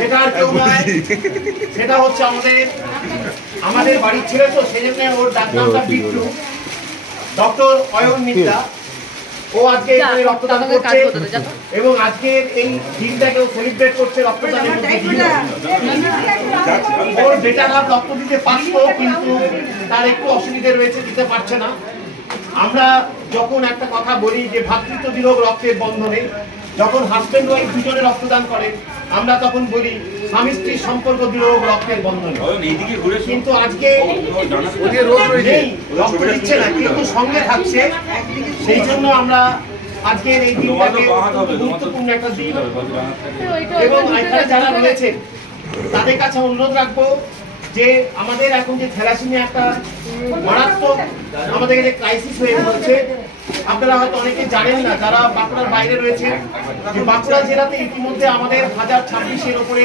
সেটা আর কেউ নয়, সেটা হচ্ছে আমাদের বাড়ির ছেলে, তো সেই জন্য ওর ডাক নামটা বিট্টু, ডক্টর অয়ন মিত্রা। ও আজকে এখানে রক্তদান করছে এবং আজকের এই দিনটাকেও সেলিব্রেট করছে রক্তদানের মধ্যে দিয়ে। ওর বেটারা রক্ত দিতে পারত, কিন্তু তার একটু অসুবিধা রয়েছে, দিতে পারছে না। আমরা যখন একটা কথা বলি যে ভ্রাতৃত্ব বিরোগ রক্তের বন্ধনে, যখন হাজব্যান্ড ওয়াইফ দুজনে রক্তদান করেন, আমরা তখন বলি স্বামী স্ত্রীর সম্পর্ক বিরোগ রক্তের বন্ধনে। কিন্তু আজকে নেই, রক্ত দিচ্ছে না, কিন্তু সঙ্গে থাকছে। সেই জন্য আমরা আজকের এই দিনটাকে গুরুত্বপূর্ণ একটা দিন, এবং এখানে যারা রয়েছেন তাদের কাছে অনুরোধ রাখবো যে আমাদের এখন যে থ্যালাসেমিয়া একটা মারাত্মক আমাদের কাছে ক্রাইসিস হয়ে পড়ছে। আপনারা হয়তো অনেকে জানেন না, যারা বাঁকুড়ার বাইরে রয়েছে, যে বাঁকুড়া জেলাতে ইতিমধ্যে আমাদের 1026-এর উপরে